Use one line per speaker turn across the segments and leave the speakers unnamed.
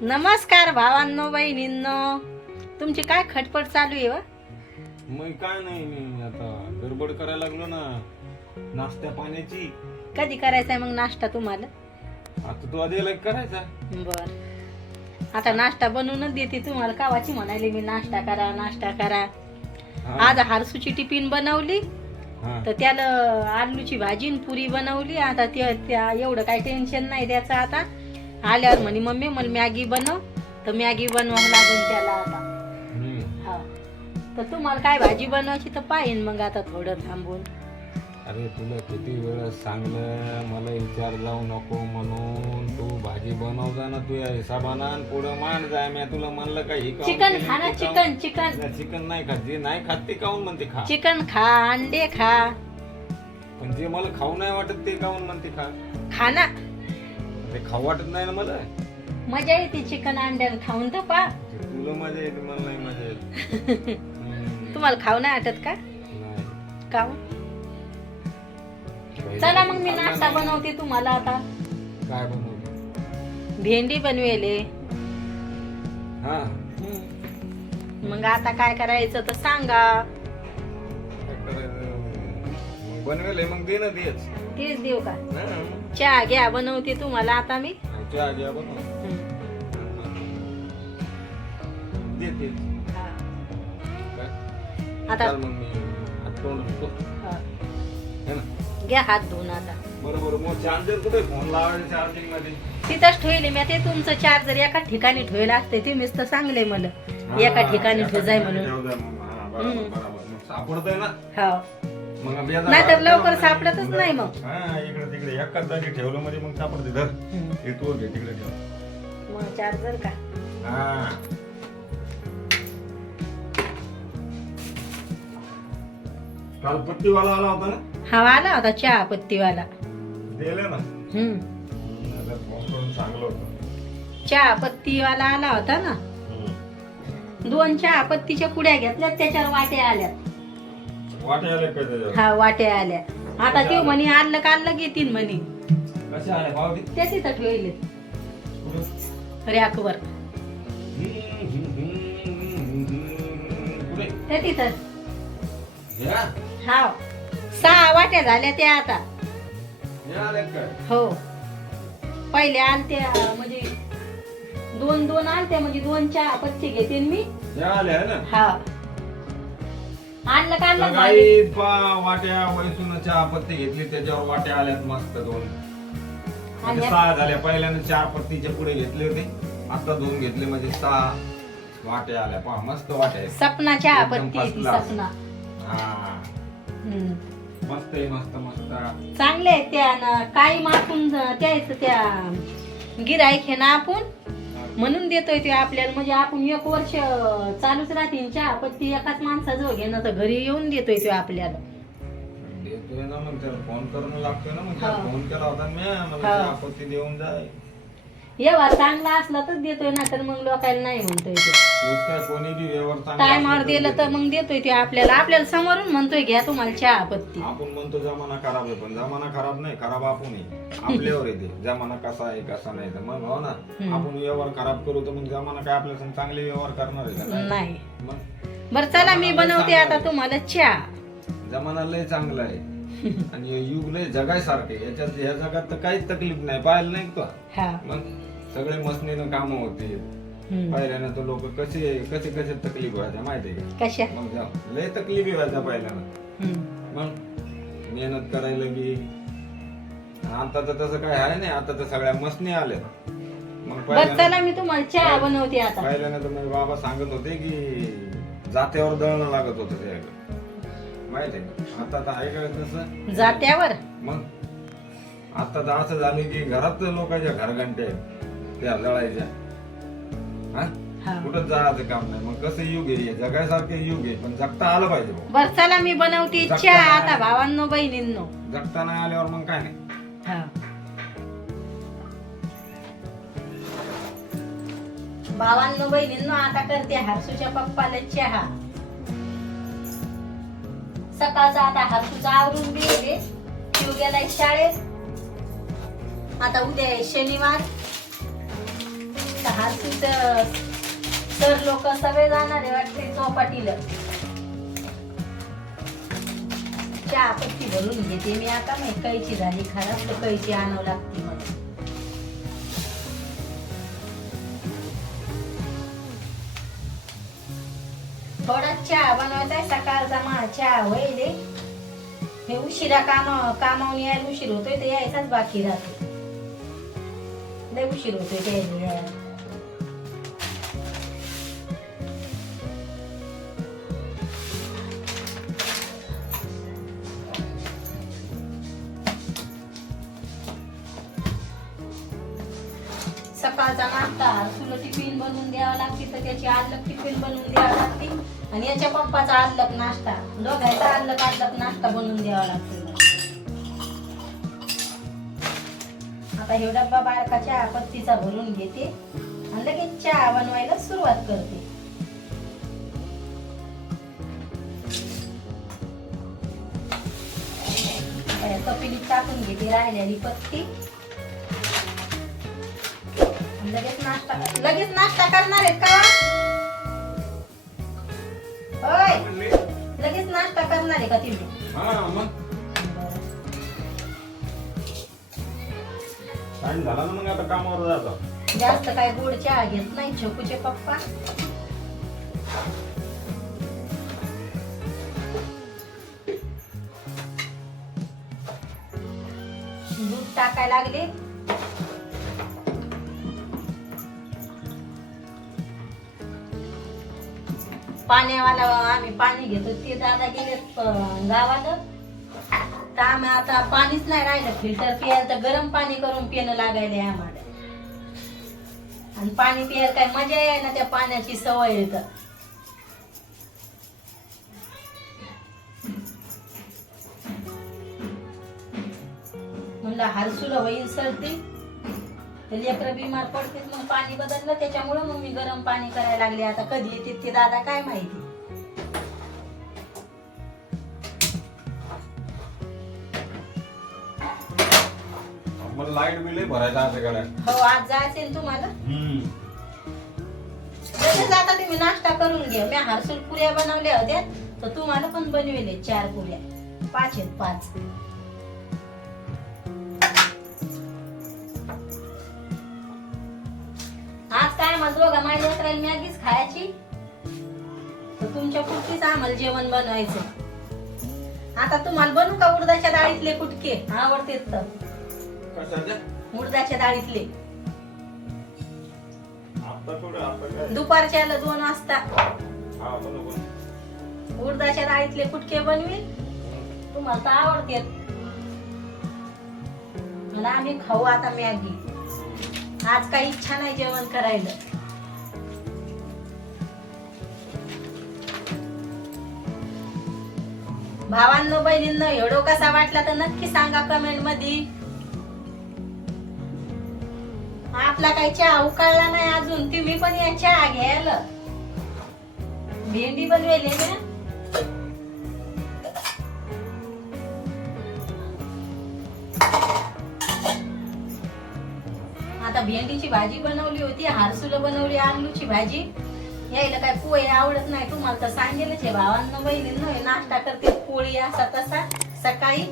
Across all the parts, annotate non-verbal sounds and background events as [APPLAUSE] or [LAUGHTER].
नमस्कार भावांनो बहिणींनो. तुमची काय खटपट चालू आहे व
मग काय नाही मी आता गडबड करायला लागलो ना नाश्त्या पाण्याची.
कधी करायचा मग नाश्ता तुम्हाला?
आता तू आधी लाईक करायचा.
बर. आता नाश्ता बनवूनच देते तुम्हाला. कावाची म्हणाली मी नाश्ता करा नाश्ता करा.
हा.
आज हारसूची टिफिन बनवली.
हा.
तर त्याला आलूची भाजी आणि पुरी बनवली. आता ते त्या एवढं काही टेन्शन नाही त्याचं आता. आल्यावर म्हणे मम्मी मला मॅगी बनव तर मॅगी बनवावं लागेल त्याला आता.
हम्म.
हा. तर तुम्हाला काय भाजी बनवायची तर पाहिन मग आता थोडं थांबून.
अरे तुला किती वेळ सांगलं मला विचार जाऊ नको म्हणून. तू भाजी बनव जा ना तुझ्या हिसाबानं आणि पुढं मान जाय मी तुला म्हणलं का ही
चिकन खा ना चिकन चिकन.
चिकन नाही खात. जे नाही खात ते काहून म्हणते खा.
चिकन खा अंडे खा.
पण जे मला खाऊ नाही वाटत ते काहून म्हणते खा.
खा ना.
ते खाऊ वाटत नाही ना मला?
मजा येते चिकन अंड्याला खाऊन तर पा.
ते तुला मजा येते मला नाही मजा येत. [LAUGHS] हम्म.
तुम्हाला खाऊ नाही वाटत का?
नाही.
खाऊ. चला मग मी नाश्ता बनवते तुम्हाला आता.
काय बनवलं
भेंडी बनवेले
हा.
मग आता काय करायचं तर सांगा.
काय करायचं? मग बनवेल मग दे ना तेच
तेच देऊ का?
हा.
चहा घ्या बनवते तुम्हाला आता मी.
चहा घ्या बनव
हा. आता
चाल मग मी हात तोंड धुतो.
हा.
है ना?
घ्या हात धुवून आता.
बरोबर मग चार्जर कुठे फोन लावायचं चार्जिंगमध्ये.
तिथंच ठेवले मी. ते तुमचं चार्जर एका ठिकाणी ठेवलं असते. तुम्हीच तर सांगले मला. एका ठिकाणी ठेव जाय म्हणून.
हा,
हम्म.
सापडतंय ना?
हो.
मग बेजार
नाहीतर लवकर. सापडतच नाही मग.
हा इकडे तिकडे. एकाच जागी ठेवलं मध्ये मग सापडते. धर. हे तू घे तिकडे ठेव.
मग चार्जर का.
हा. काल पट्टीवाला आला होता ना?
हा आला होता चहा पत्तीवाला.
दिले ना?
हम्म.
आता फोन करून सांगलं होतं.
चहा पत्तीवाला आला होता ना? दोन चहा पत्तीच्या पुड्या घेतल्या त्याच्यावर वाट्या आल्या हा वाट्या आल्या. आता ते म्हणे आणलं काढलं घेतील म्हणे. त्या तिथं ठेवले. रॅकवर. त्या तिथं. हा. सहा वाट्या झाल्या त्या आता. हो. पहिले आलत्या म्हणजे दोन दोन आलत्या म्हणजे दोन चहा पत्ती घेते मी.
या
आणलं झाले.
सकाळी पा वाट्या वैसून चहा पत्ती घेतली त्याच्यावर वाट्या आल्यात मस्त दोन. म्हणजे सहा झाल्या. पहिल्यानं चार पत्तीचे पुढे घेतले होते. आता दोन घेतले म्हणजे सहा वाट्या आल्या. पहा मस्त वाट्या आहेत.
सपना चहा
एकदम
ती. सपना.
हा.
हम्म.
मस्त आहे मस्त मस्त.
चांगले आहेत त्या न- काही मापून त्याच त्या गिराईक हे ना आपण? म्हणून देतोय ते आपल्याला म्हणजे आपण एक वर्ष चालूच राहतील चहा पत्ती एकाच माणसाजवळ घेणं तर घरी येऊन देतोय तो आपल्याला
देतोय ना मग त्याला फोन करणं लागतोय ना मग त्याला. फोन केला होता मी मला. चहा पत्ती देऊन जाय
व्यवहार चांगला असला तर देतोय ना तर मग लोकांना नाही म्हणतोय तो.
तूच काय कोणी बी व्यवहार चांगला
टायमावर
असला तर
दिलं तर. मग देतोय ते आपल्याला. आपल्याला समोरून म्हणतोय घ्या तुम्हाला चहा पत्ती.
आपण म्हणतो जमाना खराब आहे. पण जमाना खराब नाही खराब आपण आहे. आपल्यावर येते. जमाना कसा आहे कसा नाही तर मग हो ना. आपण व्यवहार खराब करू तर मग जमाना काय आपल्या संग चांगले व्यवहार करणार आहे का काय?
नाही.
मग
बरं चला मी बनवते आता तुम्हाला चहा.
जमाना लय चांगला आहे. [LAUGHS] आणि युग लय जगायसारखे याच्यात या जगात तर काहीच तकलीफ नाही. पाहिलं नाही का तू?
हा.
मग सगळे मसनीनं कामं होते.
हम्म.
पहिल्यानं तर लोक कसे कसे कसे तकलीफ व्हायच्या माहितीये का?
कशा?
मग जाऊ. लय तकलीफी व्हायच्या पहिल्यानं.
हम्म.
मग मेहनत करायला बी आता तर तसं काय आहे नाही. आता तर सगळ्या मसनी आल्या मग
बरं
पहिल्यानं
चला मी तुम्हाला चहा बनवते आता.
पहिल्यानं तर माझे बाबा सांगत होते की जात्यावर दळणं लागत होतं ते. माहिती आहे आता तर आहे का तसं?
जात्यावर?
मग? आता तर असं झालं की घरात लोकांच्या घरघंटे आहेत त्या जळायच्या. हा?
हा.
कुठं जायचं काम नाही. मग कसं युग आहे? हे? जगायसारखे युग आहे. पण जगता आलं पाहिजे भाऊ.
बर चला मी बनवते चहा आता भावांनो बहिणींनो.
जगता नाही आल्यावर मग काय नाही.
हा. भावांनो बहिणींनो आता करते हर्षूच्या पप्पाला चहा. सकाळचा आता हातूचा आवरून गेले शिव गेलाय शाळेत. आता उद्या आहे शनिवार. हातूच सर लोक सगळे जाणार आहे वाटते चौपाटीला. चहा पत्ती भरून घेते मी आता नाही कैची झाली खराब तर कैची आणावं लागते मला. थोडा चहा बनवायचा आहे सकाळचा मा चहा होईल हे. हे उशिरा काम कामावून यायला उशीर होतोय ते यायचाच बाकी राहतो लय उशीर होतोय ते यायला सकाळचा नाश्ता तुला टिफिन बनवून द्यावं लागते तर त्याची आल्लक टिफिन बनवून द्यावं लागते. आणि याच्या पप्पाचा आल्लक नाश्ता. दोघायचा आल्लक आल्लक नाश्ता बनवून द्यावा लागतो. आता हे डब्बा बारका चहा पत्तीचा भरून घेते आणि लगेच चहा बनवायला सुरुवात करते. कपिलीत टाकून घेते राहिलेली पत्ती. लगेच नाश्ता लगेच नाश्ता करणार आहेत का? होय लगेच नाश्ता करणार आहे का तुम्ही?
हा मग. टाइम झाला ना मग आता कामावर जातो
जास्त काय गोड चहा घेत नाही छोकूचे पप्पा. दूध टाकाय लागले. पाण्यावाला आम्ही पाणी घेतो. ते दादा गेले गावात तर आम्ही आता पाणीच नाही राहिलं. फिल्टर पियाला तर गरम पाणी करून पिणं लागायले आम्हाला. आणि पाणी प्यायला काय मजा आहे ना त्या पाण्याची सवय येत म्हणलं हरसूला होईल सर्दी ते लेकरं बिमार पडतेच मग पाणी बदललं त्याच्यामुळं मग मी गरम पाणी करायला लागले. आता कधी येते ते दादा काय माहिती?
लाइट बिल भरायचं
हो आज जायचे ना तुम्हाला? लगेच आता तुम्ही नाश्ता करून घ्या. मी हरसूल पुऱ्या बनवल्या होत्या तर तुम्हाला पण बनविले चार पुऱ्या. पाच आहेत पाच. लेकराला मॅगीच खायची? तुमच्या पुरतीच आम्हाला जेवण बनवायचं आता तुम्हाला बनवू का उडदाच्या डाळीतले कुटके? आवडते तर. उडदाच्या डाळीतले. दुपारच्या दोन वाजता.
हा
उडदाच्या डाळीतले कुटके बनवीन. तुम्हाला तर आवडते. आम्ही खाऊ आता मॅगी. आज काही इच्छा नाही जेवण करायला. भावांनो बहिणींनो एवढो कसा वाटला तर नक्की सांगा कमेंटमध्ये आपला काही चहा उकळला नाही अजून तुम्ही पण या चहा घ्यायला. भेंडी बनवेली ना? आता भेंडीची भाजी बनवली होती हारसुलं बनवली आलूची भाजी. यायला काय पोहे आवडत नाही. तुम्हाला तर सांगेलच हे भावांना बहिणींना नाश्ता करते पोळी असा तसा सकाळी.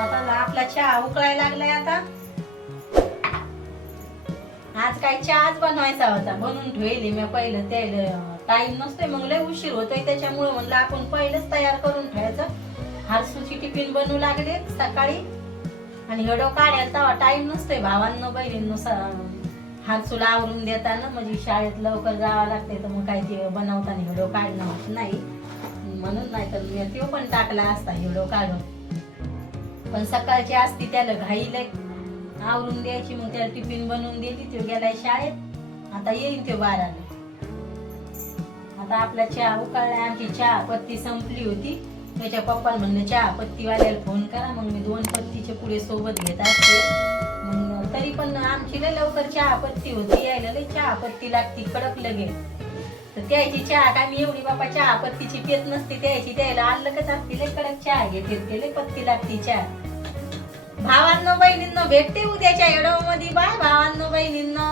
आता आपला चहा उकळायला लागलाय आता. आज काय चहाच बनवायचा होता बनवून ठेवली मी पहिलं त्याला. टाइम नसतोय मग लय उशीर होतोय त्याच्यामुळे म्हणलं आपण पहिलंच तयार करून ठेवायचं. हारसूची टिफिन बनवू लागले सकाळी. आणि हेडो काढायला तेव्हा टाइम नसतोय भावांना बहिणींना हातसुला आवरून देताना म्हणजे शाळेत लवकर जावं लागते तर मग काय ते बनवताना हिडो काढणं होत नाही. म्हणून नाही तर मी तो पण टाकला असता हिडो काढून. पण सकाळची असती त्याला घाईला. आवरून द्यायची मग त्याला टिफिन बनवून दिली तो गेलाय शाळेत. आता येईन तो बाराला. आता आपला चहा उकळलाय आमची चहा पत्ती संपली होती. त्याच्या पप्पाला म्हणलं चहा पत्तीवाल्याला फोन करा. मग मी दोन पत्तीचे पुढे सोबत घेत असते. मग आमची लय लवकर चहा पत्ती होती यायला लय चहा पत्ती लागती कडक लगे तर त्याची चहा काय मी एवढी बापा चहा पत्तीची पेत नसते त्याची त्याला आलं कसं असते लय कडक चहा घेते ते लय पत्ती लागती चहा. भावांनो बहिणींना भेटते उद्याच्या एडवमध्ये बाय भावांनो बहिणींना.